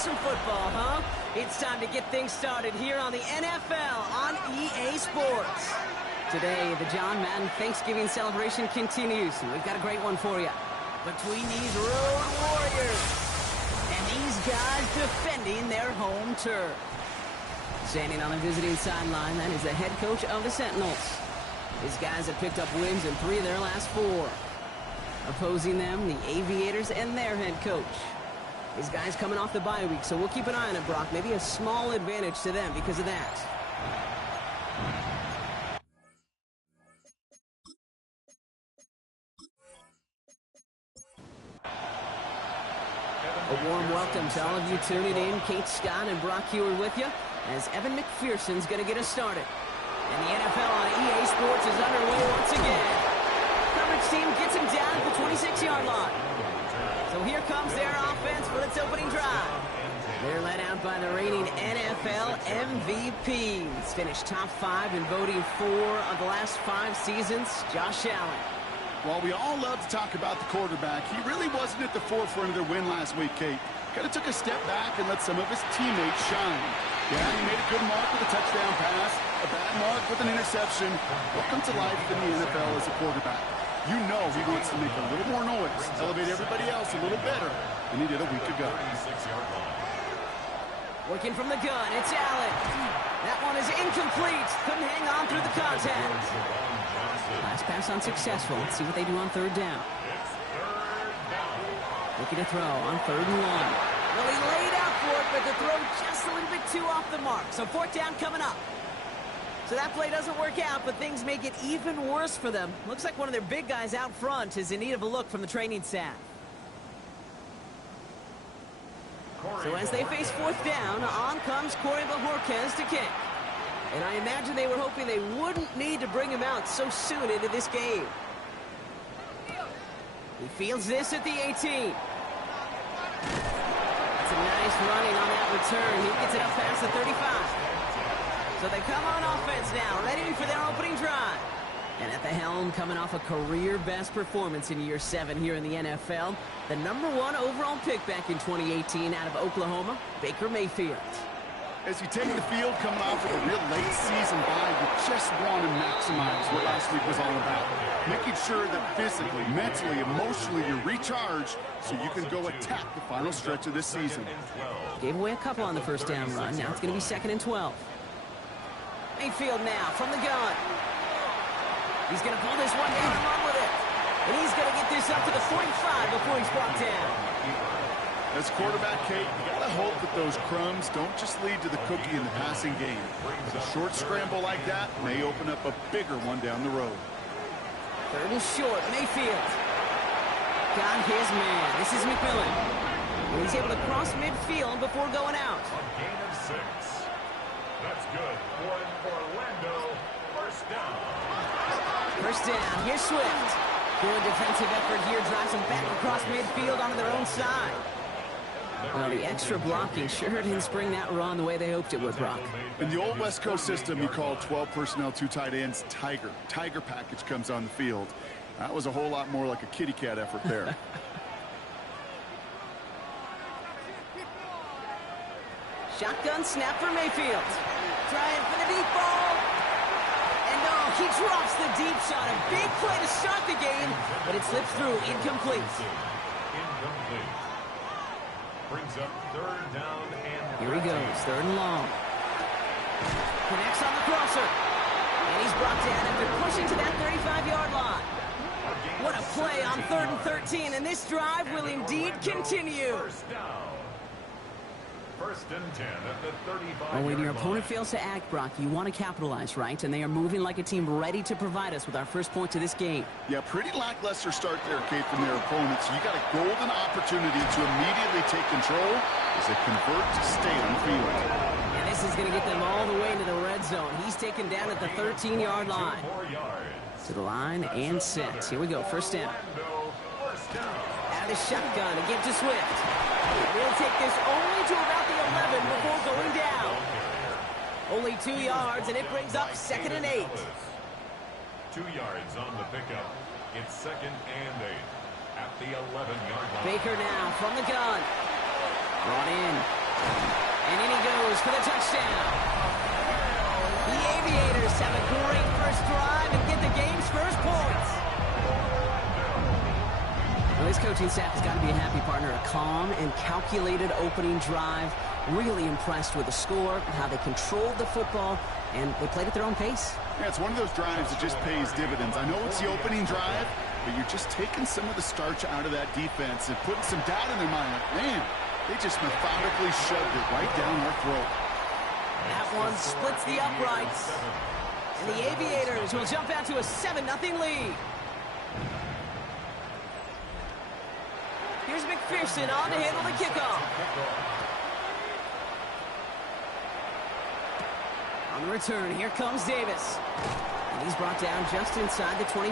some football, huh? It's time to get things started here on the NFL on EA Sports. Today, the John Madden Thanksgiving celebration continues, and we've got a great one for you. Between these road warriors and these guys defending their home turf. Standing on the visiting sideline, that is the head coach of the Sentinels. His guys have picked up wins in 3 of their last 4. Opposing them, the Aviators and their head coach. His guys coming off the bye week, so we'll keep an eye on it, Brock. Maybe a small advantage to them because of that. A warm welcome to all of you tuning in. Kate Scott and Brock Hewer with you as Evan McPherson's going to get us started. And the NFL on EA Sports is underway once again. Coverage team gets him down at the 26-yard line. So here comes their offense for its opening drive. They're led out by the reigning NFL MVPs. Finished top 5 in voting 4 of the last 5 seasons, Josh Allen. While we all love to talk about the quarterback, he really wasn't at the forefront of their win last week, Kate. Kind of took a step back and let some of his teammates shine. Yeah, he made a good mark with a touchdown pass, a bad mark with an interception. Welcome to life in the NFL as a quarterback. You know he wants to make a little more noise, elevate everybody else a little better than he did a week ago. Working from the gun, it's Allen. That one is incomplete. Couldn't hang on through the contact. Last pass unsuccessful. Let's see what they do on 3rd down. Looking to throw on 3rd and 1. Well, he laid out for it, but the throw just a little bit too off the mark. So 4th down coming up. So that play doesn't work out, but things make it even worse for them. Looks like one of their big guys out front is in need of a look from the training staff. So as they face 4th down, on comes Corey Bajorquez to kick. And I imagine they were hoping they wouldn't need to bring him out so soon into this game. He fields this at the 18. That's a nice running on that return. He gets it up past the 35. So they come on offense now, ready for their opening drive. And at the helm, coming off a career-best performance in year 7 here in the NFL, the #1 overall pick back in 2018 out of Oklahoma, Baker Mayfield. As you take the field coming off of a real late season bye, you just want to maximize what last week was all about. Making sure that physically, mentally, emotionally you're recharged so you can go attack the final stretch of this season. Gave away a couple on the 1st down run. Now it's going to be 2nd and 12. Mayfield now from the gun. He's going to pull this one down and run with it. And he's going to get this up to the 45 before he's brought down. As quarterback, Kate, you got to hope that those crumbs don't just lead to the cookie in the passing game. A short scramble like that may open up a bigger one down the road. 3rd and short, Mayfield. Got his man. This is McMillan. And he's able to cross midfield before going out. A gain of 6. That's good for Orlando. 1st down. 1st down. Here's Swift. Good defensive effort here. Drives them back across midfield onto their own side. Well, the extra blocking sure didn't spring that run the way they hoped it would, Brock. In the old West Coast system, you call 12 personnel, 2 tight ends, Tiger. Tiger package comes on the field. That was a whole lot more like a kitty cat effort there. Shotgun snap for Mayfield. Trying for the deep ball. And no, he drops the deep shot. A big play to start the game, but it slips through incomplete. Incomplete. Brings up 3rd down and here he goes, 3rd and long. Connects on the crosser. And he's brought down after pushing to that 35-yard line. What a play on 3rd and 13, and this drive will indeed continue. 1st down. 1st and 10 at the 35. Well, when your opponent fails to act, Brock, you want to capitalize, right? And they are moving like a team ready to provide us with our first point to this game. Yeah, pretty lackluster start there, Kate, from their opponents. You got a golden opportunity to immediately take control as they convert to stay on the field. And this is going to get them all the way into the red zone. He's taken down at the 13-yard line. 2 more yards. To the line and set. Here we go, 1st down. Out of the shotgun to give to Swift. We'll take this only to about the 11 before going down. Only 2 yards, and it brings up 2nd and 8. 2 yards on the pickup. It's 2nd and 8 at the 11-yard line. Baker now from the gun. Brought in. And in he goes for the touchdown. The Aviators have a great first drive and get the game's first points. Well, his coaching staff has got to be a happy partner. A calm and calculated opening drive. Really impressed with the score, how they controlled the football, and they played at their own pace. Yeah, it's one of those drives that just pays dividends. I know it's the opening drive, but you're just taking some of the starch out of that defense and putting some doubt in their mind. Like, man, they just methodically shoved it right down our throat. That one splits the uprights. And the Aviators will jump out to a 7-0 lead. Here's McPherson on to handle the kickoff. On the return, here comes Davis. And he's brought down just inside the 25.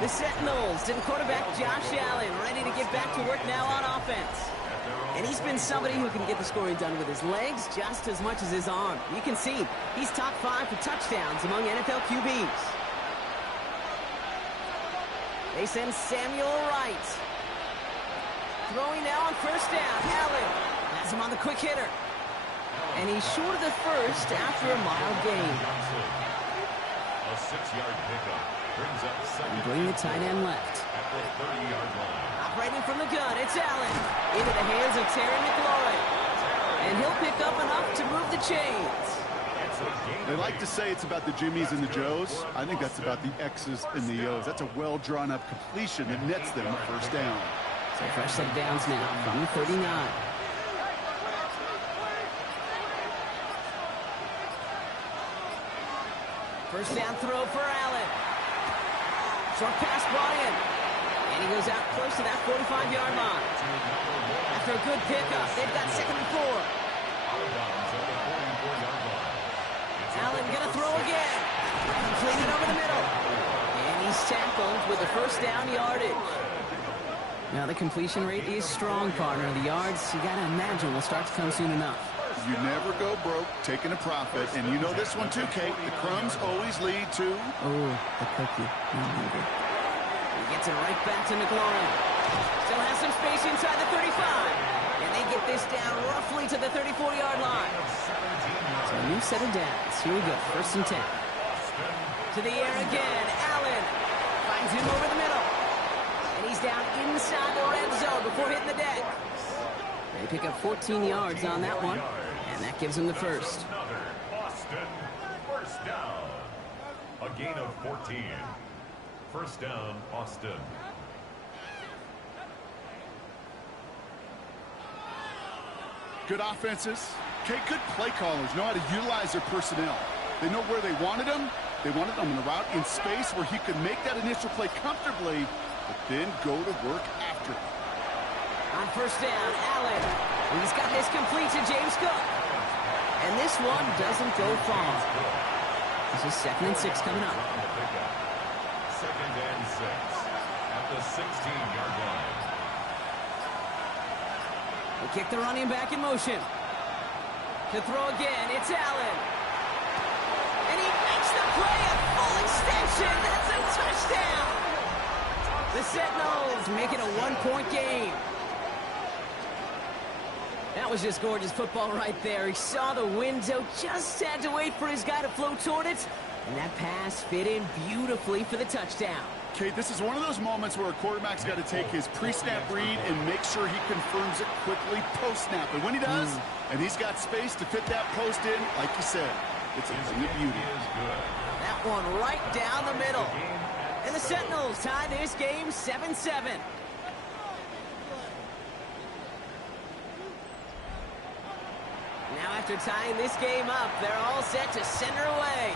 The Sentinels and quarterback Josh Allen ready to get back to work now on offense. And he's been somebody who can get the scoring done with his legs just as much as his arm. You can see he's top 5 for touchdowns among NFL QBs. They send Samuel Wright. Throwing now on first down. Allen has him on the quick hitter. And he's short of the first after a mild gain. A 6-yard pickup brings up second. And bring the tight end left. At the 30-yard line. Operating from the gun, it's Allen. Into the hands of Terry McLaurin. And he'll pick up enough to move the chains. They like to say it's about the Jimmies and the Joes. I think that's about the X's and the O's. That's a well-drawn-up completion that nets them a first down. So fresh set of downs now from the 39. First down throw for Allen. Short pass brought in. And he goes out close to that 45-yard line. After a good pickup, they've got 2nd and 4. Allen gonna throw again. Completed over the middle. And he's tackled with the first down yardage. Now the completion rate is strong, partner. The yards, you gotta imagine, will start to come soon enough. You never go broke taking a profit, and you know this one too, Kate. The crumbs always lead to... Oh, the cookie. He gets it right back to McLaurin. Still has some space inside the 35. And they get this down roughly to the 34-yard line. So a new set of downs. Here we go, 1st and 10. To the air again. Allen finds him over the middle. And he's down inside the red zone before hitting the deck. They pick up 14 yards on that one, and that gives them the first. Austin, first down. A gain of 14. First down, Austin. Good offenses. Okay, good play callers know how to utilize their personnel. They know where they wanted them. They wanted them in a route in space where he could make that initial play comfortably, but then go to work after it. On first down, Allen. He's got this complete to James Cook. And this one doesn't go far. This is 2nd and 6 coming up. 2nd and 6 at the 16-yard line. They kick the running back in motion. To throw again, it's Allen. And he makes the play a full extension. That's a touchdown. The Sentinels make it a 1-point game. That was just gorgeous football right there. He saw the window, just had to wait for his guy to flow toward it, and that pass fit in beautifully for the touchdown. Kate, this is one of those moments where a quarterback's got to take his pre-snap read and make sure he confirms it quickly post-snap. And when he does, and he's got space to fit that post in, like you said, it's a thing of beauty. That one right down the middle. And the Sentinels tie this game 7-7. Now after tying this game up, they're all set to center away.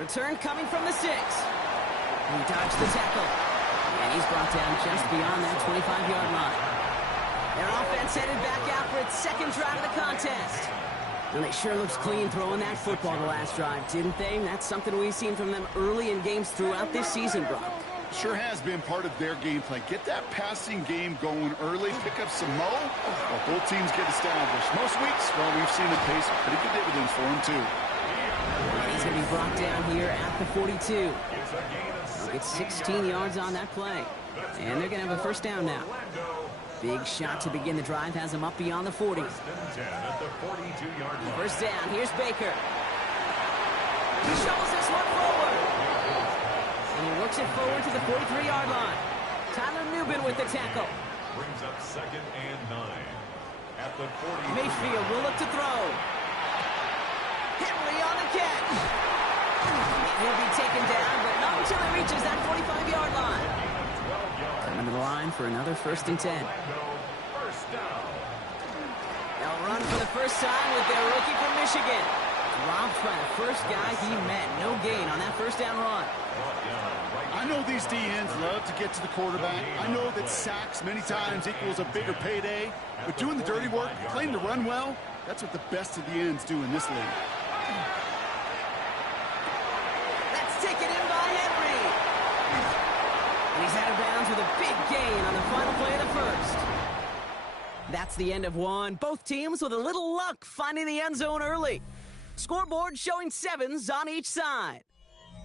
Return coming from the 6. He dodged the tackle. And he's brought down just beyond that 25-yard line. Their offense headed back out for its 2nd drive of the contest. And they sure looked clean throwing that football the last drive, didn't they? That's something we've seen from them early in games throughout this season, Brock. Sure has been part of their game plan. Get that passing game going early, pick up some mo, while both teams get established. Most weeks, well, we've seen it pay some pretty good dividends for them, too. And he's going to be brought down here at the 42. They'll get 16 yards on that play. And they're going to have a first down now. Big shot to begin the drive has him up beyond the 40. First and 10 at the 42-yard line. First down, here's Baker. He shovels this one forward. And he works it forward to the 43-yard line. Tyler Newbin with the tackle. Brings up 2nd and 9. At the 40. Mayfield will look to throw. Henry on the catch. He'll be taken down, but not until he reaches that 45-yard line. Coming to the line for another 1st and 10. First down. They'll run for the first time with their rookie from Michigan. Dropped by the first guy he met. No gain on that first down run. I know these DNs love to get to the quarterback. I know that sacks many times equals a bigger payday. But doing the dirty work, playing to run well, that's what the best of the ends do in this league. That's taken in by Henry. And he's out of bounds with a big gain on the final play of the first. That's the end of one. Both teams with a little luck finding the end zone early. Scoreboard showing 7s on each side.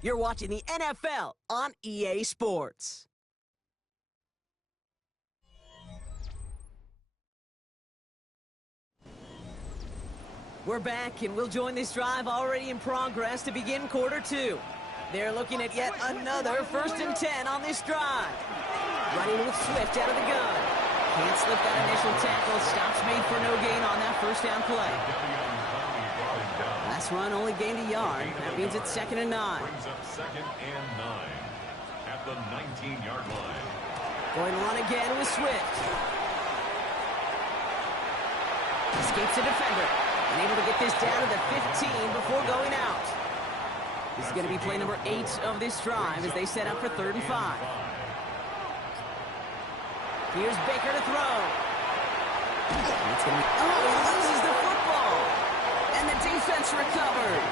You're watching the NFL on EA Sports. We're back, and we'll join this drive already in progress to begin quarter 2. They're looking at yet another 1st and 10 on this drive. Running with Swift out of the gun. Can't slip that initial tackle. Stops made for no gain on that first down play. Last run only gained a yard. That means it's 2nd and 9. Brings up 2nd and 9 at the 19-yard line. Going to run again with Swift. Escapes a defender. And able to get this down to the 15 before going out. This is going to be play number 8 of this drive as they set up for 3rd and 5. Here's Baker to throw. It's going to be... Oh, he loses the football. And the defense recovers.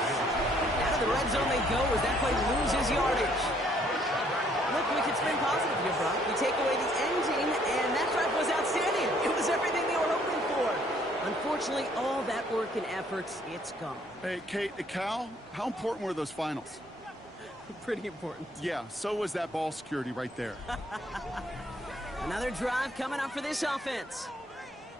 Out of the red zone they go as that play loses yardage. Look, we can spin positive here, Brock. We take away the ending, and that drive was outstanding. It was everything they were hoping for. Unfortunately, all that work and efforts, it's gone. Hey, Kate, Cal, how important were those finals? Pretty important. Yeah, so was that ball security right there. Another drive coming up for this offense.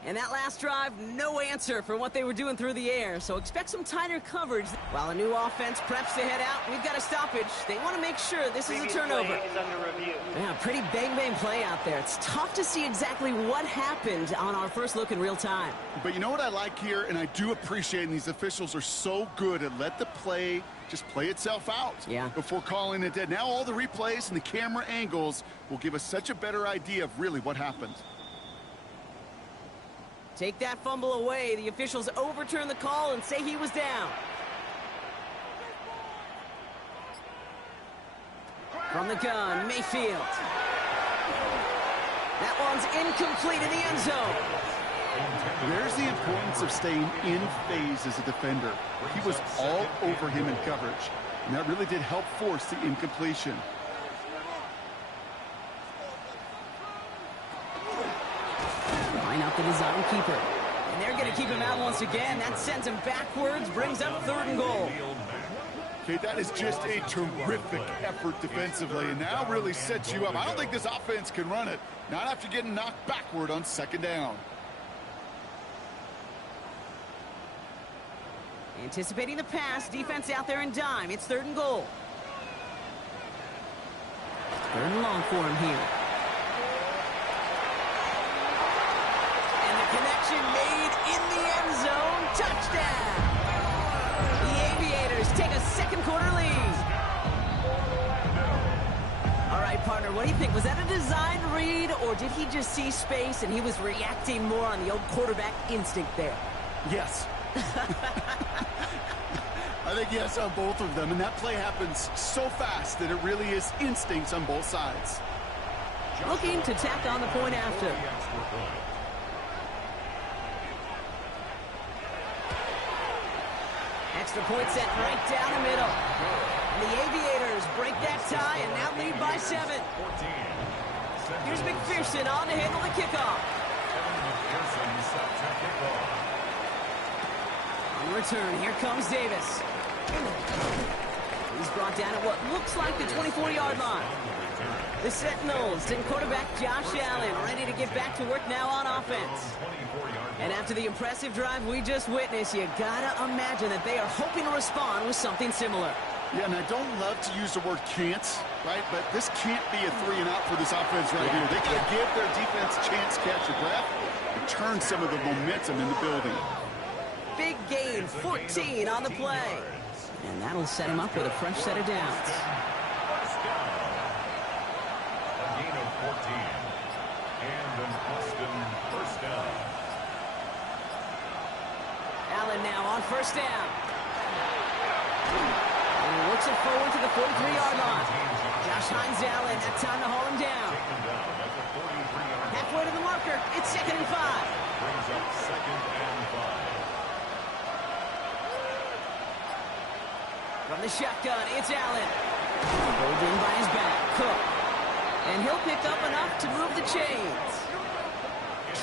And that last drive, no answer for what they were doing through the air. So expect some tighter coverage. While a new offense preps to head out, we've got a stoppage. They want to make sure this is a turnover. Is under review. Yeah, pretty bang-bang play out there. It's tough to see exactly what happened on our first look in real time. But you know what I like here, and I do appreciate, and these officials are so good at let the play just play itself out before calling it dead. Now all the replays and the camera angles will give us such a better idea of really what happened. Take that fumble away. The officials overturn the call and say he was down. From the gun, Mayfield. That one's incomplete in the end zone. There's the importance of staying in phase as a defender. He was all over him in coverage, and that really did help force the incompletion. Line up the design keeper. And they're going to keep him out once again. That sends him backwards, brings up 3rd and goal. Okay, that is just a terrific effort defensively, and now really sets you up. I don't think this offense can run it, not after getting knocked backward on 2nd down. Anticipating the pass, defense out there in dime. It's 3rd and goal. 3rd and long for him here. And the connection made in the end zone. Touchdown! The Aviators take a 2nd quarter lead. All right, partner, what do you think? Was that a design read, or did he just see space and he was reacting more on the old quarterback instinct there? Yes. I think yes on both of them, and that play happens so fast that it really is instincts on both sides. Looking to tack on the point after. Extra point set right down the middle. And the Aviators break that tie and now lead by 7. Here's McPherson on to handle the kickoff. On return, here comes Davis. He's brought down at what looks like the 24-yard line. The Sentinels and quarterback Josh Allen ready to get back to work now on offense. And after the impressive drive we just witnessed, you gotta imagine that they are hoping to respond with something similar. Yeah, and I don't love to use the word can't, right? But this can't be a 3 and out for this offense right here. They got to give their defense a chance to catch a breath and turn some of the momentum in the building. Big gain, 14 on the play. And that'll set him up with a fresh set of downs. First down. A gain of 14. And an Austin first down. Allen now on first down. And he works it forward to the 43-yard line. Josh Hines Allen, that time to haul him down. Halfway to the marker, it's 2nd and 5. Brings up 2nd and 5. From the shotgun, it's Allen. Pulled in by his back, Cook. And he'll pick up enough to move the chains.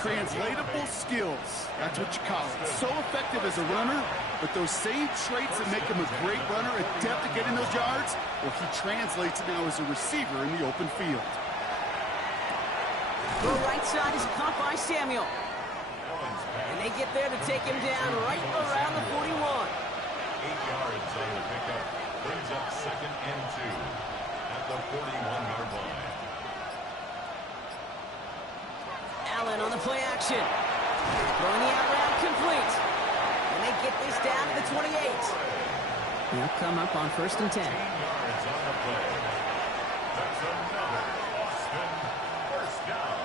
Translatable skills. That's what you call it. So effective as a runner, but those same traits that make him a great runner, adept at getting those yards, well, he translates it now as a receiver in the open field. The right side is caught by Samuel. And they get there to take him down right around the 41. 8 yards on the pickup. Brings up 2nd and 2 at the 41-yard line. Allen on the play action. Throwing the out route complete. And they get this down to the 28. He'll come up on 1st and 10. 10 yards on the play. That's another Austin first down.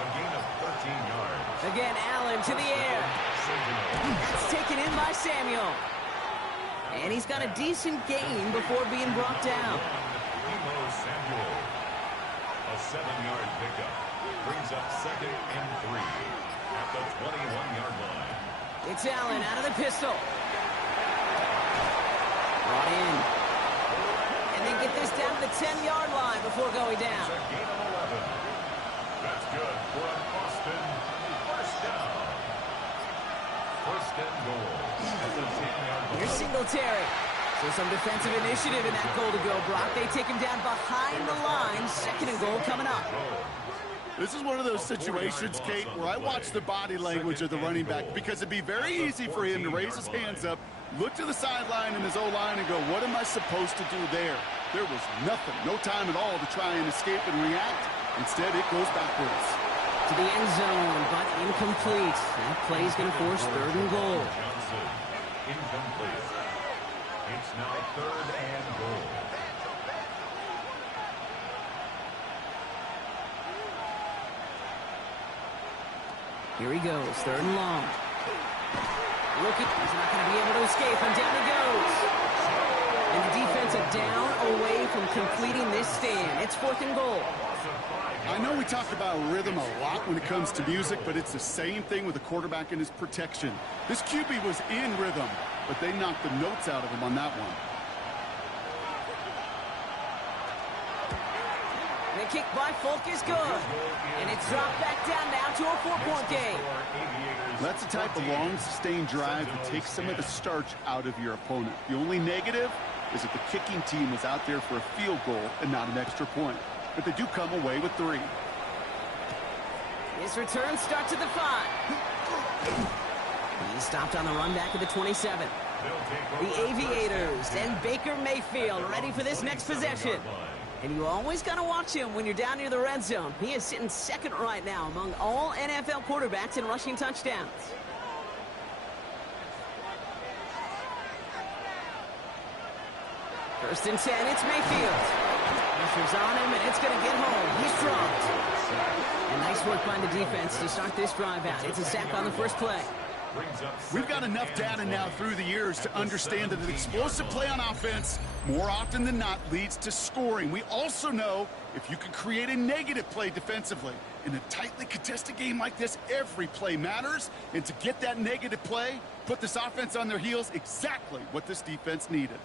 A gain of 13 yards. Again, Allen to the air. That's taken in by Samuel. And he's got a decent gain before being brought down. Samuel. A 7-yard pickup. Brings up 2nd and 3 at the 21-yard line. It's Allen out of the pistol. Brought in. And they get this down to the 10-yard line before going down. It's a gain of 11. That's good for an Austin first down. 1st and goal at the 10-yard line. Here's Singletary. So some defensive initiative in that goal to go, Brock. They take him down behind the line. 2nd and goal coming up. This is one of those situations, Kate, where I watch the body language of the running back because it'd be very easy for him to raise his hands up, look to the sideline in his O-line and go, what am I supposed to do there? There was nothing, no time at all to try and escape and react. Instead, it goes backwards. To the end zone, but incomplete. That play's going to force 3rd and goal. Johnson, incomplete. It's now 3rd and goal. Here he goes, 3rd and long. Looking, he's not going to be able to escape, and down he goes. And the defense are down away from completing this stand. It's 4th and goal. I know we talk about rhythm a lot when it comes to music, but it's the same thing with the quarterback and his protection. This QB was in rhythm, but they knocked the notes out of him on that one. The kick by Folk is good. And it's dropped back down now to a 4-point game. That's the type of long, sustained drive that takes some of the starch out of your opponent. The only negative is that the kicking team was out there for a field goal and not an extra point. But they do come away with 3. His return starts at the 5. He stopped on the run back at the 27. The Aviators and Baker Mayfield ready for this next possession. And you always got to watch him when you're down near the red zone. He is sitting 2nd right now among all NFL quarterbacks in rushing touchdowns. First and 10, it's Mayfield. Pressure's on him, and it's going to get home. He's dropped. And nice work by the defense to start this drive out. It's a sack on the first play. We've got enough data now through the years to understand that an explosive play on offense, more often than not, leads to scoring. We also know if you can create a negative play defensively. In a tightly contested game like this, every play matters. And to get that negative play, put this offense on their heels, exactly what this defense needed.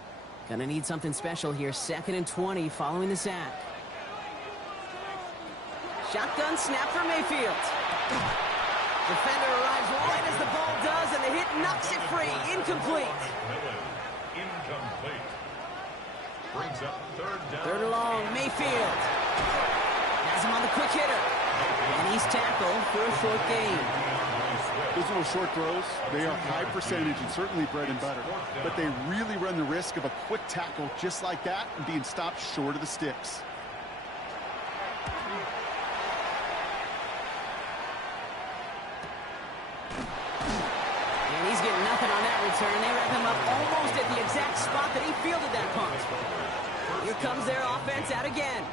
Gonna need something special here. 2nd and 20 following the sack. Shotgun snap for Mayfield. Defender arrives right as the ball does, and the hit knocks it free. Incomplete. Brings up third down. Third and long, Mayfield. Has him on the quick hitter. And he's tackled for a short gain. Those little short throws, they are high percentage and certainly bread and butter. But they really run the risk of a quick tackle just like that and being stopped short of the sticks. And he's getting nothing on that return. They wrap him up almost at the exact spot that he fielded that punt. Here comes their offense out again.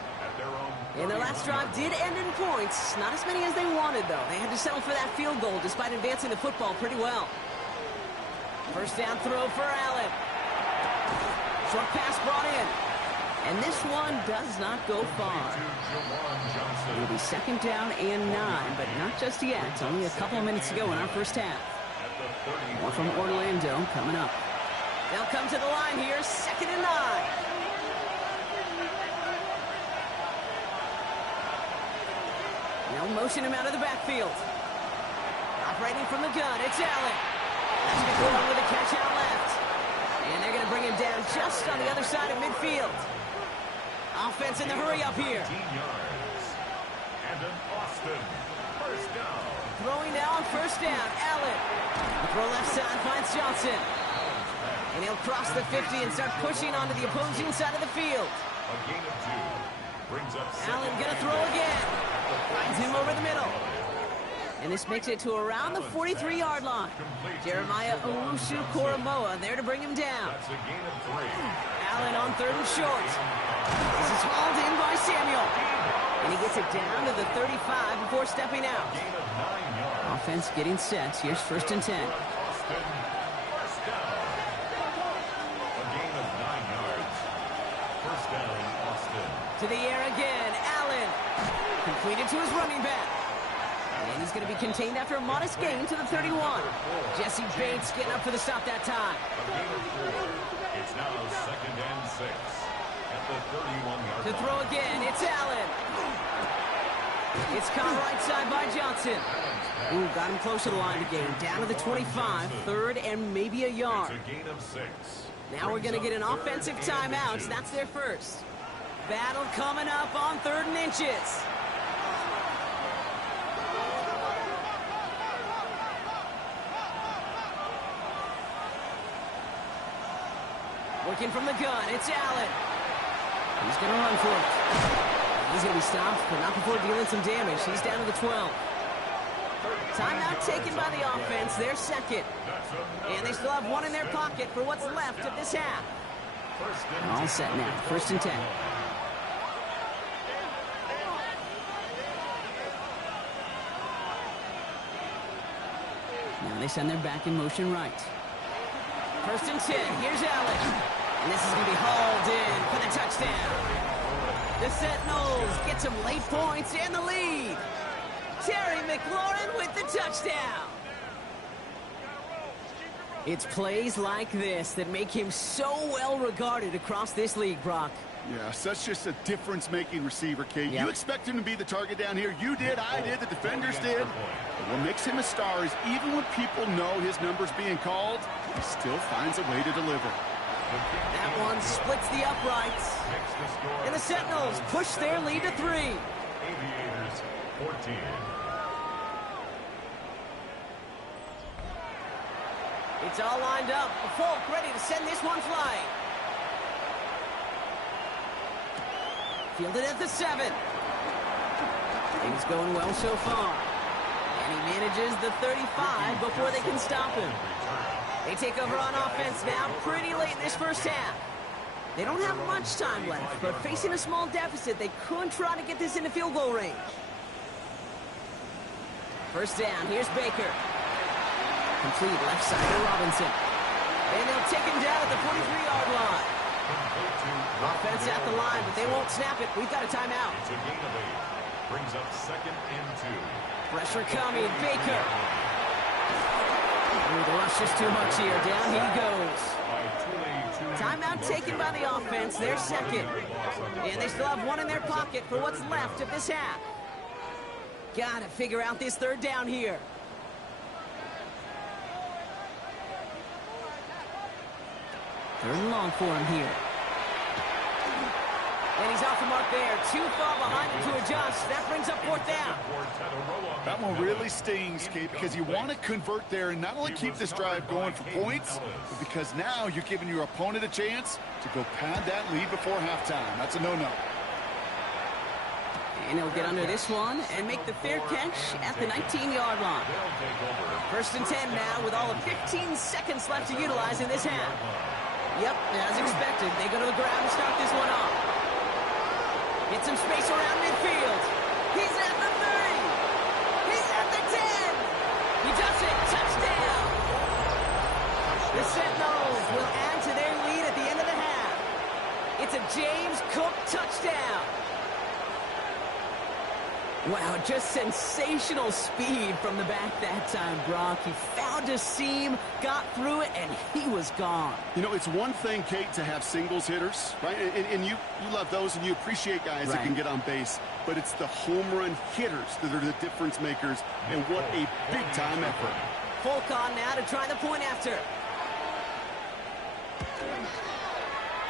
And their last drive did end in points. Not as many as they wanted, though. They had to settle for that field goal despite advancing the football pretty well. First down throw for Allen. Short pass brought in. And this one does not go far. It'll be second down and 9, but not just yet. It's only a couple of minutes to go in our first half. More from Orlando coming up. They'll come to the line here, second and 9. They'll motion him out of the backfield. Operating from the gun, it's Allen. That's going to go on with a catch out left. And they're going to bring him down just on the other side of midfield. Offense in the hurry up here. 15 yards. And an Austin. First down. Throwing now on first down, Allen. The throw left side finds Johnson. And he'll cross the 50 and start pushing onto the opposing side of the field. A gain of 2. Brings up Allen going to throw again. Finds him over the middle. And this makes it to around the 43-yard line. Jeremiah Owusu-Koramoah there to bring him down. That's a gain of 3. Allen on third and short. This is hauled in by Samuel. And he gets it down to the 35 before stepping out. Gain of 9 yards. Offense getting set. Here's first and 10. Austin. First down. A gain of 9 yards. First down, Austin. To the air again. Allen. Completed to his running back. And he's going to be contained after a modest gain to the 31. Jesse Bates getting up for the stop that time. A gain of 4. It's now second and 6 at the 31-yard To line. throw again, it's Allen. It's caught right side by Johnson. Ooh, got him close to the line of the game. Down to the 25, third and maybe a yard. It's a gain of 6. Now we're going to get an offensive timeout. That's their first. Battle coming up on third and inches. Working from the gun, it's Allen. He's going to run for it. He's going to be stopped, but not before dealing some damage. He's down to the 12. Timeout taken by the offense, their second. And they still have one in their pocket for what's left of this half. All set now, first and 10. Now they send their back in motion right. First and 10, here's Allen. And this is going to be hauled in for the touchdown. The Sentinels get some late points and the lead. Terry McLaurin with the touchdown. It's plays like this that make him so well regarded across this league, Brock. Yeah, such just a difference-making receiver, Kate. Yep. You expect him to be the target down here. You did, I did, the defenders did. But what makes him a star is even when people know his number's being called, he still finds a way to deliver. That one splits the uprights. And the Sentinels push their lead to 3. Aviators 14. It's all lined up. Folk ready to send this one flying. Fielded at the 7. Things going well so far. And he manages the 35 before they can stop him. They take over on offense now pretty late in this first half. They don't have much time left, but facing a small deficit, they could try to get this into field goal range. First down, here's Baker. Complete left side to Robinson. And they'll take him down at the 43-yard line. Offense at the line, but they won't snap it. We've got a timeout. It's a gain of 8. Brings up second and 2. Pressure coming, Baker. Ooh, the rush is too much here. Down he goes. Timeout taken by the offense, their second. And they still have one in their pocket for what's left of this half. Gotta figure out this third down here. Third and long for him here. And he's off the mark there. Too far behind him to adjust. That brings up fourth down. That one really stings, Kate, because you want to convert there and not only keep this drive going for points, but because now you're giving your opponent a chance to go pad that lead before halftime. That's a no-no. And he'll get under this one and make the fair catch at the 19-yard line. First and 10 now with all of 15 seconds left to utilize in this half. Yep, as expected, they go to the ground to start this one off. Get some space around midfield. He's at the 30. He's at the 10. He does it. Touchdown. The Sentinels will add to their lead at the end of the half. It's a James Cook touchdown. Wow, just sensational speed from the back that time, Brock. He found a seam, got through it, and he was gone. You know, it's one thing, Kate, to have singles hitters, right? And you love those, and you appreciate guys that can get on base. But it's the home run hitters that are the difference makers, and what a big-time effort. Polk on now to try the point after.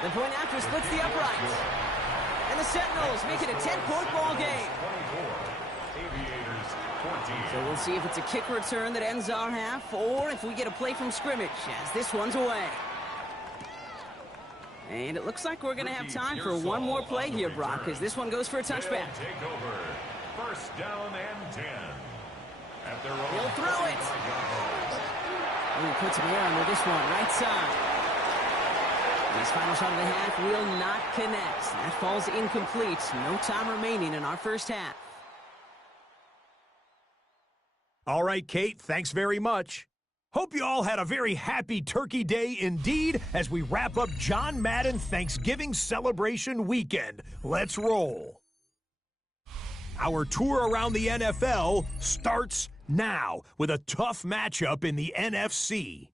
The point after splits the uprights. And the Sentinels make it a 10-point ball game. So we'll see if it's a kick return that ends our half, or if we get a play from scrimmage, as this one's away. And it looks like we're going to have time for one more play here, Brock, because this one goes for a touchback. Take over. First down and 10. He'll throw it. And he puts some air under this one, right side. This final shot of the half will not connect. That falls incomplete. No time remaining in our first half. All right, Kate, thanks very much. Hope you all had a very happy Turkey Day indeed as we wrap up John Madden Thanksgiving celebration weekend. Let's roll. Our tour around the NFL starts now with a tough matchup in the NFC.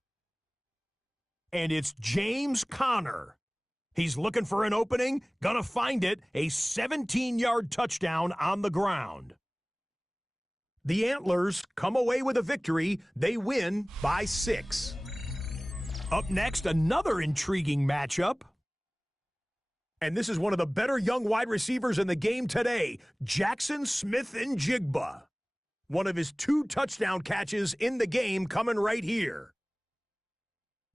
And it's James Conner. He's looking for an opening, gonna find it, a 17-yard touchdown on the ground. The Antlers come away with a victory. They win by 6. Up next, another intriguing matchup. And this is one of the better young wide receivers in the game today, Jackson Smith-Njigba. One of his 2 touchdown catches in the game coming right here.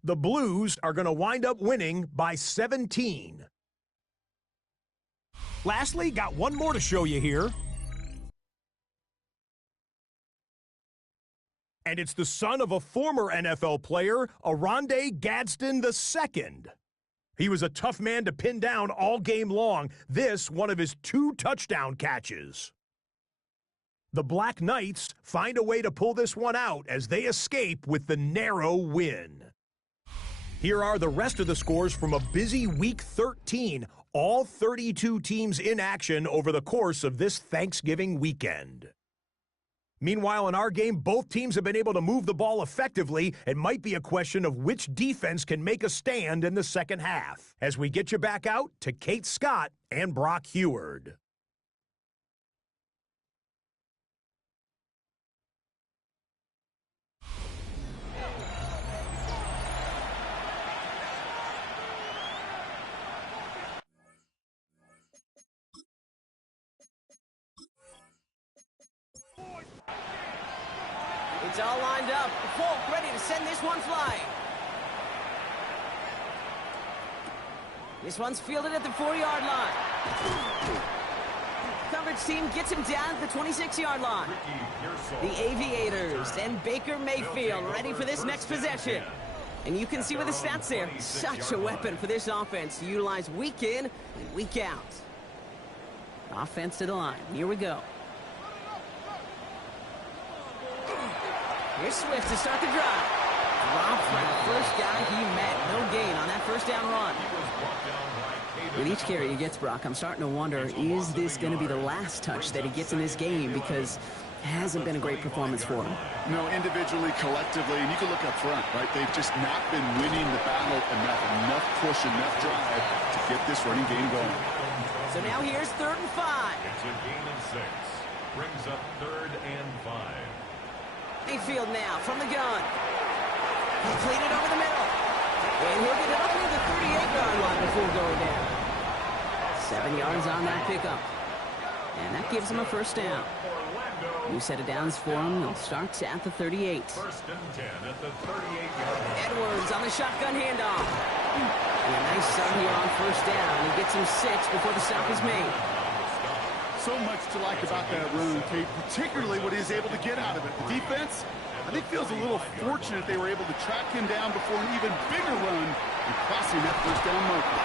The Blues are going to wind up winning by 17. Lastly, got one more to show you here. And it's the son of a former NFL player, Aronde Gadsden II. He was a tough man to pin down all game long. This, one of his 2 touchdown catches. The Black Knights find a way to pull this one out as they escape with the narrow win. Here are the rest of the scores from a busy Week 13. All 32 teams in action over the course of this Thanksgiving weekend. Meanwhile, in our game, both teams have been able to move the ball effectively. It might be a question of which defense can make a stand in the second half. As we get you back out to Kate Scott and Brock Heward. It's all lined up. Polk ready to send this one flying. This one's fielded at the 4-yard line. Coverage team gets him down at the 26-yard line. The Aviators and Baker Mayfield ready for this next possession. And you can see with the stats there, such a weapon for this offense to utilize week in and week out. Offense to the line. Here we go. Here's Swift to start the drive. Dropped by the first guy he met. No gain on that first down run. With each carry he gets, Brock, I'm starting to wonder, is this going to be the last touch that he gets in this game? Because it hasn't been a great performance for him. No, individually, collectively, and you can look up front, right? They've just not been winning the battle enough push, enough drive to get this running game going. So now here's 3rd and 5. It's a gain of 6. Brings up 3rd and 5. Mayfield now from the gun. Completed over the middle. And he'll get it up near the 38-yard line before going down. 7 yards on that pickup. And that gives him a first down. New set of downs for him. He'll start at the 38. First and 10 at the 38-yard line. Edwards on the shotgun handoff. And a nice start here on first down. He gets him 6 before the stop is made. So much to like about that run, Kate, particularly what he's able to get out of it. The defense, I think, feels a little fortunate they were able to track him down before an even bigger run and crossing that first down marker.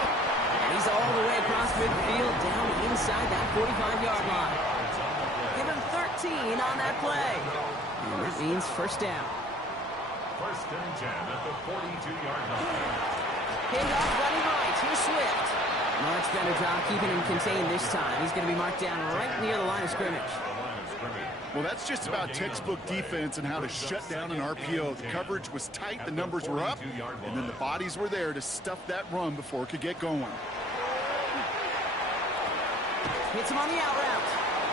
And he's all the way across midfield, down inside that 45-yard line. Give him 13 on that play. And that means first down. First and 10 at the 42-yard line. Handoff running right. Here's Swift. Much better job keeping him contained this time. He's going to be marked down right near the line of scrimmage. Well, that's just about textbook defense and how to shut down an RPO. The coverage was tight, the numbers were up, and then the bodies were there to stuff that run before it could get going. Hits him on the out route.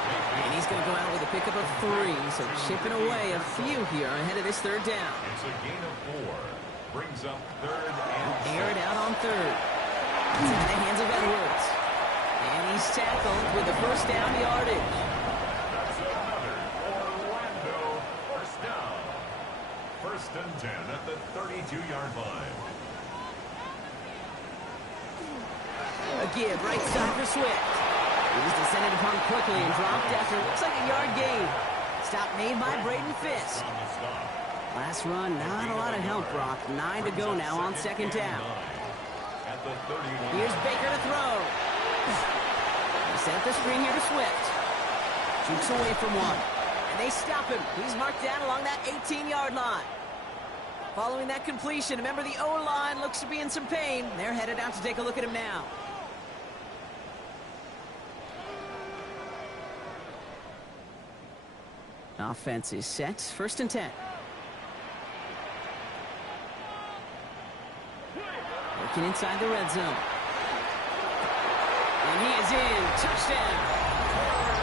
And he's going to go out with a pickup of 3, so chipping away a few here ahead of this third down. It's a gain of 4. Brings up third and Air it out on third. It's in the hands of Edwards. And he's tackled with the first down yardage. that's another Orlando first down. First and 10 at the 32-yard line. A give right side for Swift. He was descended upon quickly and dropped after looks like a yard gain. Stop made by Braden Fisk. Last run, not a lot of help, Brock. 9 to go now on second down. At the 31. Here's Baker to throw. He set up the screen here to Swift. Jukes away from one. And they stop him. He's marked down along that 18-yard line. Following that completion, remember the O-line looks to be in some pain. They're headed out to take a look at him now. Offense is set. First and 10. Working inside the red zone. And he is in. Touchdown.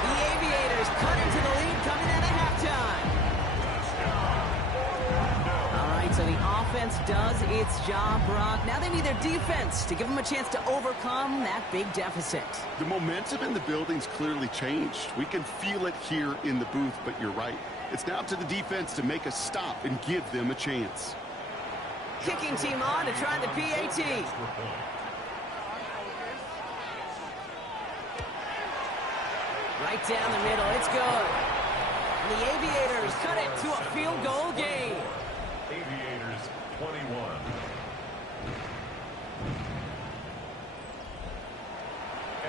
The Aviators cut into the lead coming out of halftime. All right, so the offense does its job, Brock. Now they need their defense to give them a chance to overcome that big deficit. The momentum in the building's clearly changed. We can feel it here in the booth, but you're right. It's now to the defense to make a stop and give them a chance. Kicking team on to try the PAT. Right down the middle, it's good. And the Aviators cut it to a field goal game. Aviators 21.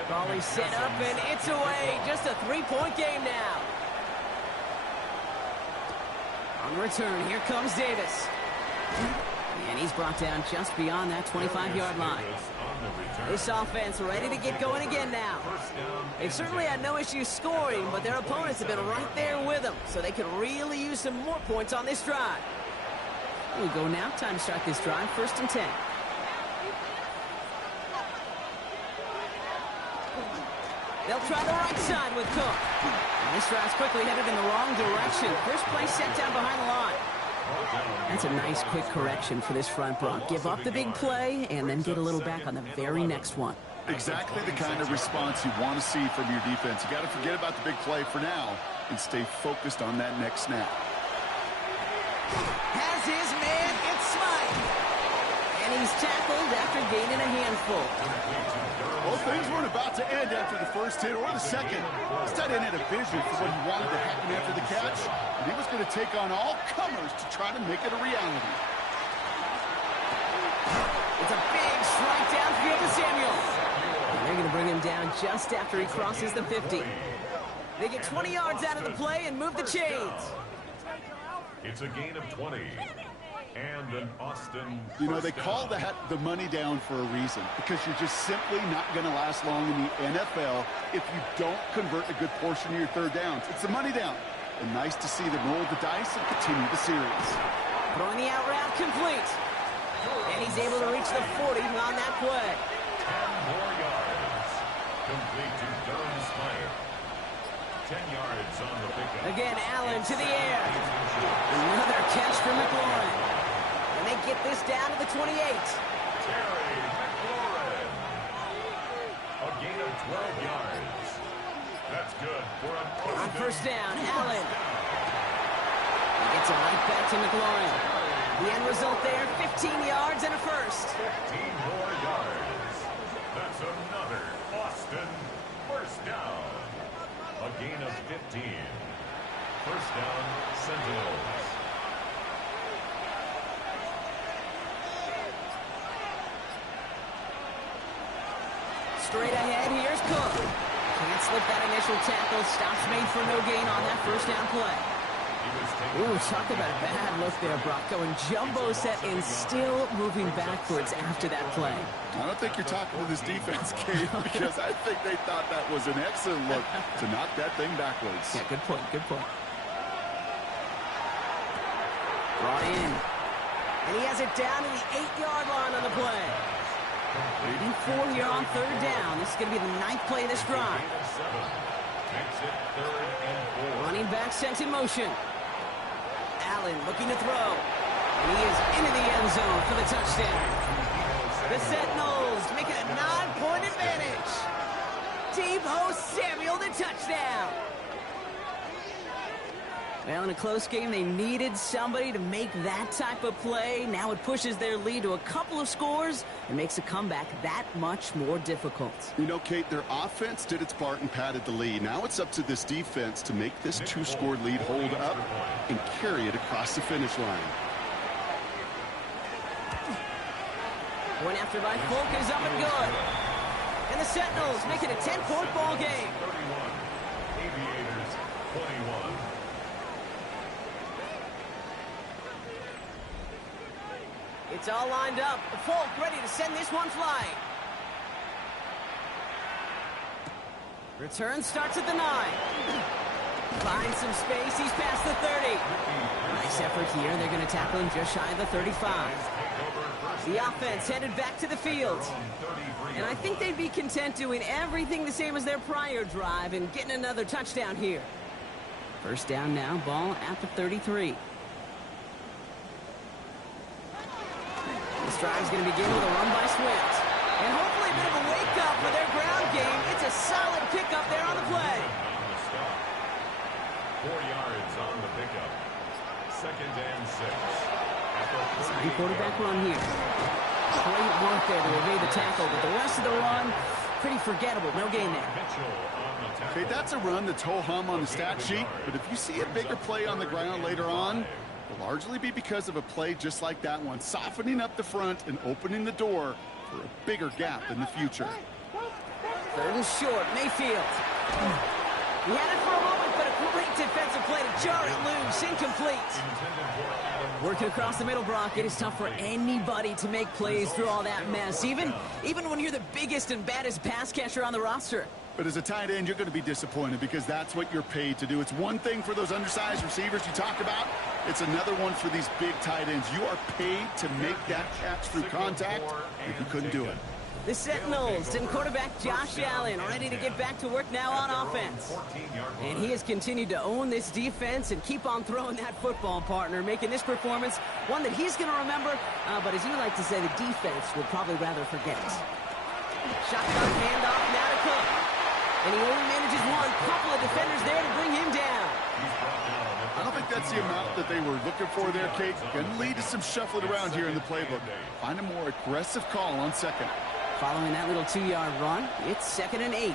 Volley set up and it's away. Just a 3-point game now. On the return, here comes Davis. And he's brought down just beyond that 25-yard line. This offense ready to get going again now. They've certainly had no issues scoring, but their opponents have been right there with them, so they could really use some more points on this drive. We go now. Time to start this drive. First and 10. They'll try the right side with Cook. And this drive's quickly headed in the wrong direction. First play set down behind the line. That's a nice quick correction for this front, Brock. Give up the big play and then get a little back on the very next one. Exactly the kind of response you want to see from your defense. You got to forget about the big play for now and stay focused on that next snap. Has his man, it's Smythe. And he's tackled after gaining a handful. Well, things weren't about to end after the first hit or the second. This tight end had a vision for what he wanted to happen after the catch, and he was going to take on all comers to try to make it a reality. It's a big strike downfield to Samuels. And they're going to bring him down just after he crosses the 50. They get 20 yards out of the play and move the chains. It's a gain of 20. And an Austin. You know, they call that the money down for a reason, because you're just simply not going to last long in the NFL if you don't convert a good portion of your third downs. It's the money down. And nice to see them roll the dice and continue the series. Throwing the out route complete. And he's able to reach the 40 on that play. 10 more yards. Complete to Durham Smythe. 10 yards on the pickup. Again, Allen to the air. Another catch for McLaurin. And they get this down to the 28. Terry McLaurin. A gain of 12 yards. That's good for an On first down, Allen. He gets it right back to McLaurin. The end result there, 15 yards and a first. 15 more yards. That's another Austin first down. A gain of 15. First down, Sentinels. Straight ahead, here's Cook. Can't slip that initial tackle. Stops made for no gain on that first down play. Ooh, talk about a bad look there, Brock. Going jumbo set and still moving backwards after that play. I don't think you're talking to this defense, Kate, because I think they thought that was an excellent look to knock that thing backwards. Yeah, good point, good point. Brought in. And he has it down to the 8-yard line on the play. Leading 4 here on third down. This is going to be the 9th play of this drive. Makes it 3rd and 4. Running back sent in motion. Allen looking to throw. And he is into the end zone for the touchdown. The Sentinels make it a 9-point advantage. Deebo Samuel, the touchdown. Well, in a close game, they needed somebody to make that type of play. Now it pushes their lead to a couple of scores and makes a comeback that much more difficult. You know, Kate, their offense did its part and padded the lead. Now it's up to this defense to make this 2-score lead hold up and carry it across the finish line. Point after by Folk is up and good. And the Sentinels make it a 10-point ball game. 31. Aviators 21. It's all lined up. Folk ready to send this one flying. Return starts at the 9. Finds some space. He's past the 30. Nice effort here. They're going to tackle him just shy of the 35. The offense headed back to the field. And I think they'd be content doing everything the same as their prior drive and getting another touchdown here. First down now. Ball at the 33. This drive is going to begin with a run by Swift. And hopefully a bit of a wake-up for their ground game. It's a solid pickup there on the play. 4 yards on the pickup. 2nd and 6. Side quarterback run here. Great work there to evade the tackle, but the rest of the run, pretty forgettable. No gain there. Okay, that's a run that's ho-hum on the stat sheet, but if you see a bigger play on the ground later on, will largely be because of a play just like that one, softening up the front and opening the door for a bigger gap in the future. 3rd and short, Mayfield. He had it for a moment, but a great defensive play to jar it loose, incomplete. Working across the middle, Brock, it is tough for anybody to make plays through all that mess, even when you're the biggest and baddest pass catcher on the roster. But as a tight end, you're going to be disappointed because that's what you're paid to do. It's one thing for those undersized receivers you talk about. It's another one for these big tight ends. You are paid to make that catch through contact, and you couldn't do it. The Sentinels and quarterback Josh Allen ready to get back to work now on offense. And he has continued to own this defense and keep on throwing that football, partner, making this performance one that he's going to remember, but as you like to say, the defense would probably rather forget. Shotgun handoff now to Cook. And he only manages one. Couple of defenders there to bring him down. I don't think that's the amount that they were looking for there, Kate. Going to lead to some shuffling around here in the playbook. Find a more aggressive call on second. Following that little 2-yard run, it's 2nd and 8.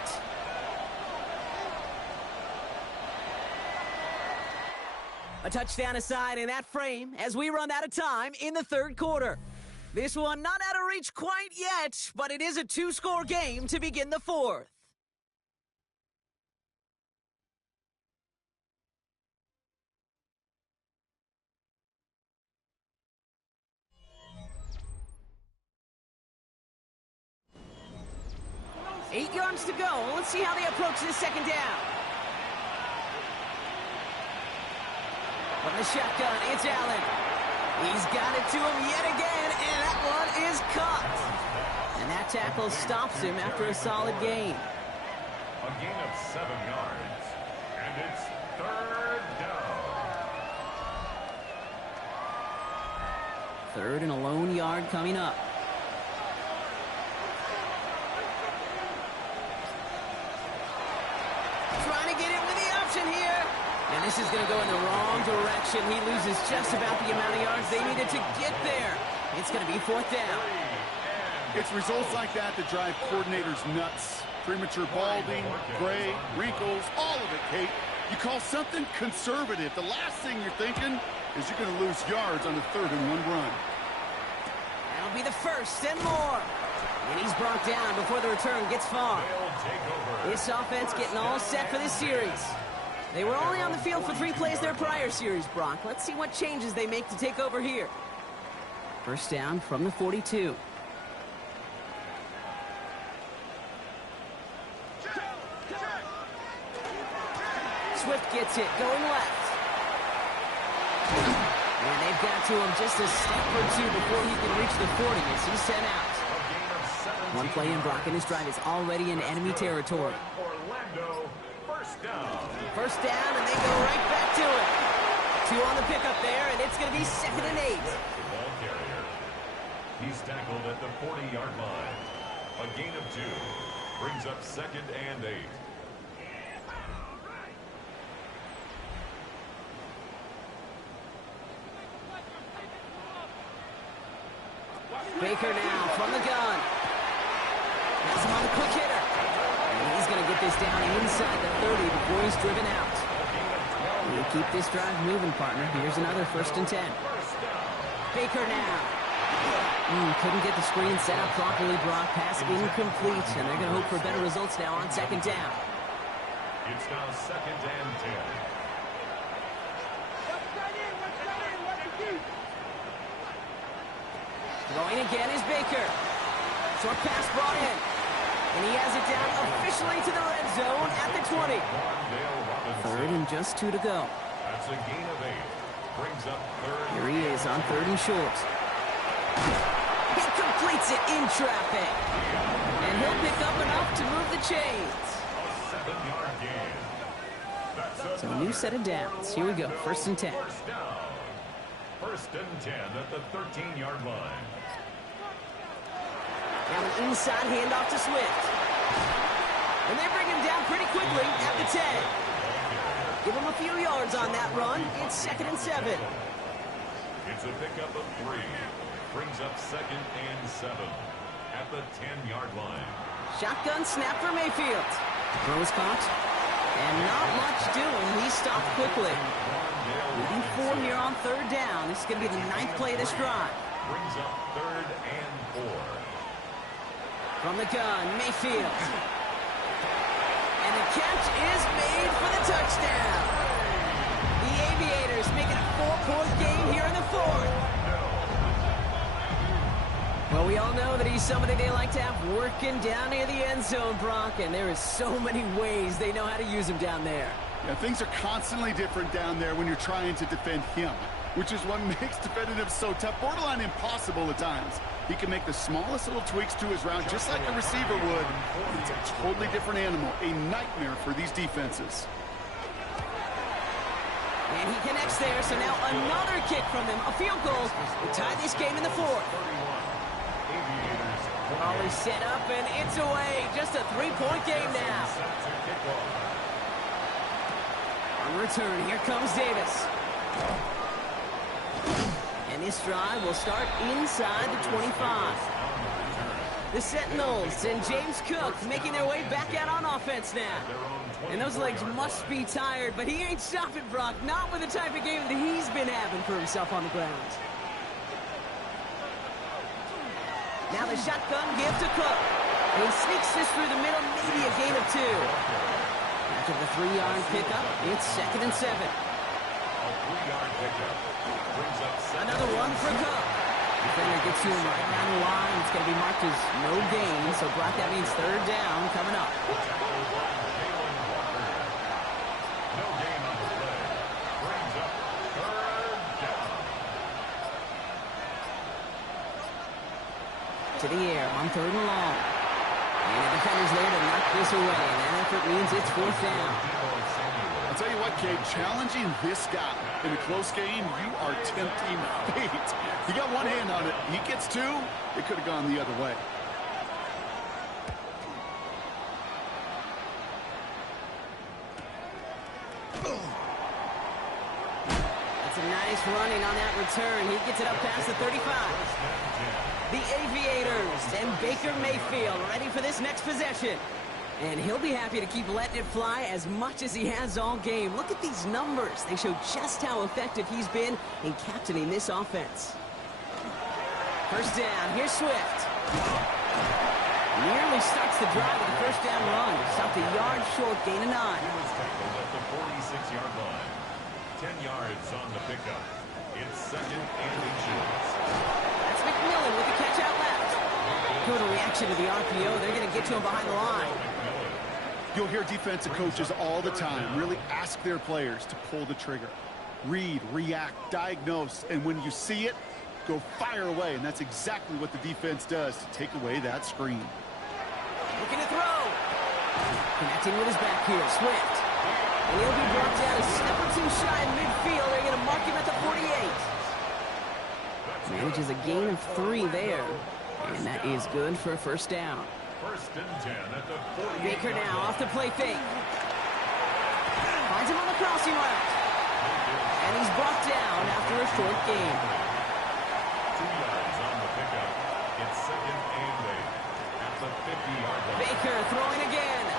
A touchdown aside in that frame as we run out of time in the 3rd quarter. This one not out of reach quite yet, but it is a 2-score game to begin the 4th. Eight yards to go. Let's see how they approach this 2nd down. From the shotgun, it's Allen. He's got it to him yet again, and that one is caught. And that tackle stops him after a solid gain. A gain of 7 yards, and it's 3rd down. 3rd and a lone yard coming up. And this is going to go in the wrong direction. He loses just about the amount of yards they needed to get there. It's going to be 4th down. It's results like that that drive coordinators nuts. Premature balding, gray, wrinkles, all of it, Kate. You call something conservative. The last thing you're thinking is you're going to lose yards on the 3rd and 1 run. That'll be the 1st and more. And he's brought down before the return gets far. This offense getting all set for this series. They were only on the field for 3 plays their prior series, Brock. Let's see what changes they make to take over here. 1st down from the 42. Swift gets it, going left. And they've got to him just a step or 2 before he can reach the 40 as he's sent out. 1 play in, Brock, and his drive is already in enemy territory. Orlando, 1st down. 1st down, and they go right back to it. 2 on the pickup there, and it's going to be 2nd and 8. The ball carrier. He's tackled at the 40-yard line. A gain of 2. Brings up 2nd and 8. Baker now from the gun. Has him on the quick hitter. And he's going to get this down inside the 30 before he's driven out. You keep this drive moving, partner. Here's another 1st and 10. Baker now. Couldn't get the screen set up properly, Brock. Pass incomplete, and they're going to hope for better results now on 2nd down. It's now 2nd and 10. Going again is Baker. Short pass brought in. And he has it down officially to the red zone at the 20. 3rd and just 2 to go. That's a gain of 8. Brings up 3rd. Here he is on 3rd and short. He completes it in traffic. And he'll pick up enough to move the chains. A 7-yard gain. That's So a new set of downs. Here we go. 1st and 10. 1st down. 1st and 10 at the 13-yard line. Now an inside handoff to Swift. And they bring him down pretty quickly at the 10. Give him a few yards on that run. It's 2nd and 7. It's a pickup of 3. Brings up 2nd and 7 at the 10-yard line. Shotgun snap for Mayfield. Throws caught. And not much doing. He stopped quickly. Leading 4 here on 3rd down. This is going to be the 9th play of this drive. Brings up 3rd and 4. From the gun, Mayfield. And the catch is made for the touchdown. The Aviators make it a 4-point game here in the 4th. Well, we all know that he's somebody they like to have working down near the end zone, Brock, and there is so many ways they know how to use him down there. Yeah, things are constantly different down there when you're trying to defend him, which is what makes defending him so tough, borderline impossible at times. He can make the smallest little tweaks to his route, just like a receiver would. It's a totally different animal, a nightmare for these defenses. And he connects there, so now another kick from them, a field goal to tie this game in the 4th. Ball is set up, and it's away. Just a 3-point game now. On return, here comes Davis. And this drive will start inside the 25. The Sentinels and James Cook making their way back out on offense now. And those legs must be tired, but he ain't stopping, Brock. Not with the type of game that he's been having for himself on the ground. Now the shotgun give to Cook. And he sneaks this through the middle, maybe a gain of 2. After the 3-yard pickup, it's 2nd and 7. Another one for Cook. Defender gets to him right down the line. It's going to be marked as no gain. So, Brock, that means 3rd down coming up. No gain on the play. Brings up 3rd down. To the air on 3rd and long. And the defender's there to knock this away. And that effort means it's 4th down. I'll tell you what, Kate, challenging this guy in a close game, you are tempting fate. He got one hand on it. He gets 2. It could have gone the other way. Nice running on that return. He gets it up past the 35. The Aviators and Baker Mayfield ready for this next possession. And he'll be happy to keep letting it fly as much as he has all game. Look at these numbers. They show just how effective he's been in captaining this offense. First down. Here's Swift. Nearly starts the drive with a first down run. Stopped a yard short, gain of 9. He was tackled at the 46-yard line. 10 yards on the pickup. It's second and inches. That's McMillan with the catch out left. Good reaction to the RPO. They're going to get to him behind the line. You'll hear defensive coaches all the time really ask their players to pull the trigger. Read, react, diagnose, and when you see it, go fire away. And that's exactly what the defense does to take away that screen. Looking to throw. Connecting with his back here, Swift. And he'll be brought down a step or two shy in midfield. They're going to mark him at the 48. Manages a gain of 3 there. And that is good for a first down. First and 10 at the 48. Baker now off the play fake. Finds him on the crossing route. And he's brought down after a short gain. 2 yards on the pickup. It's second and 8 at the 50-yard line. Baker throwing again.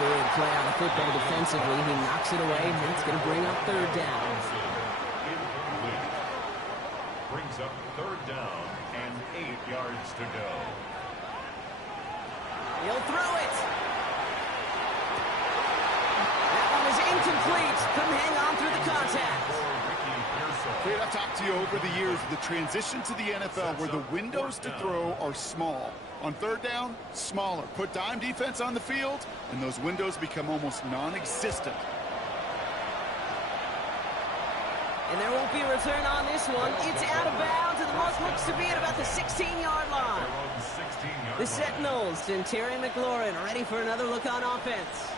Good play on the football defensively. He knocks it away, and that's going to bring up third down. Incomplete. Brings up third down and 8 yards to go. He'll throw it. That one is incomplete. Couldn't hang on through the contact. Wait, I've talked to you over the years, the transition to the NFL where the windows to throw are small. On third down, smaller. Put dime defense on the field, and those windows become almost non-existent. And there won't be a return on this one. It's out of bounds, and the most looks to be at about the 16-yard line. The Sentinels and Terry McLaurin are ready for another look on offense.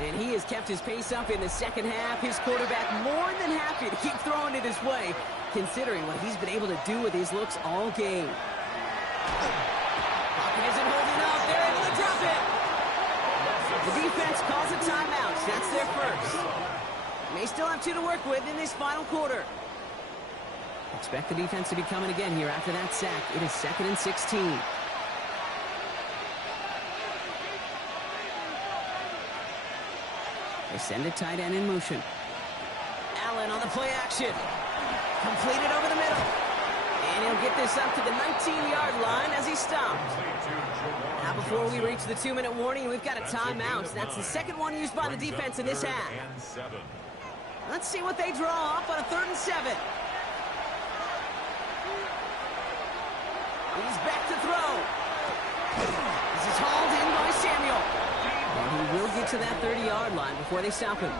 And he has kept his pace up in the second half. His quarterback more than happy to keep throwing it his way, considering what he's been able to do with his looks all game. Pocket isn't holding up. They're able to drop it. The defense calls a timeout. That's their first. May still have 2 to work with in this final quarter. Expect the defense to be coming again here after that sack. It is second and 16. They send a tight end in motion. Allen on the play action. Completed over the middle. And he'll get this up to the 19-yard line as he stopped. Now before we reach the 2-minute warning, we've got a timeout. That's the second one used by the defense in this half. Let's see what they draw up on a 3rd and 7. He's back to throw. This is hauled in by Samuel. And he will get to that 30-yard line before they stop him.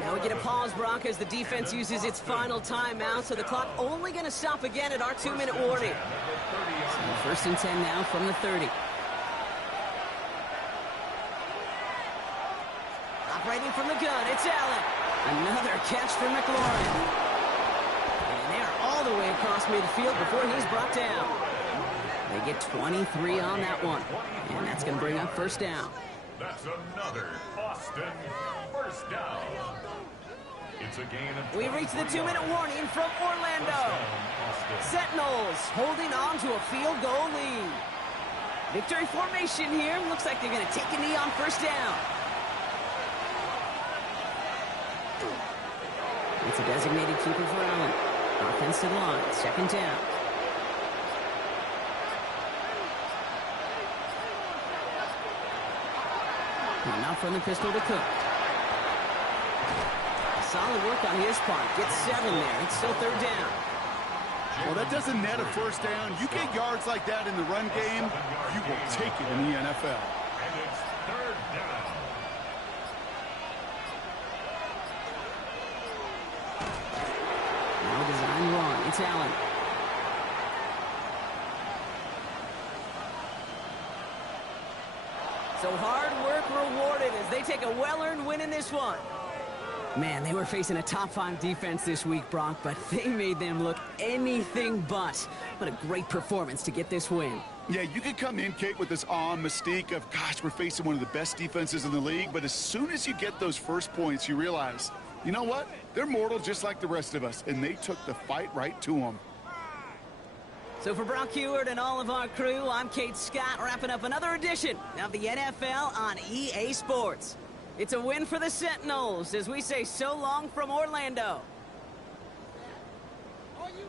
Now we get a pause, Brock, as the defense uses its final timeout, so the clock only going to stop again at our 2-minute warning. So first and 10 now from the 30. Operating from the gun, it's Allen. Another catch for McLaurin. And they're all the way across midfield before he's brought down. They get 23 on that one. And that's going to bring up first down. That's another Austin first down. It's a gain of we reach the 2-minute warning from Orlando. Sentinels holding on to a field goal lead. Victory formation here. Looks like they're going to take a knee on first down. It's a designated keeper for Allen. Offensive line, second down. And now from the pistol to Cook. Solid work on his part. Gets 7 there. It's still third down. Well, that doesn't net a first down. You get yards like that in the run game, you will take it in the NFL. And it's third down. Now design run. It's Allen. So hard work rewarded as they take a well-earned win in this one. Man, they were facing a top-5 defense this week, Brock, but they made them look anything but. What a great performance to get this win. Yeah, you could come in, Kate, with this awe and mystique of, gosh, we're facing one of the best defenses in the league, but as soon as you get those first points, you realize You know what? They're mortal just like the rest of us, and they took the fight right to them. So for Brock Heward and all of our crew, I'm Kate Scott, wrapping up another edition of the NFL on EA Sports. It's a win for the Sentinels as we say so long from Orlando. Are you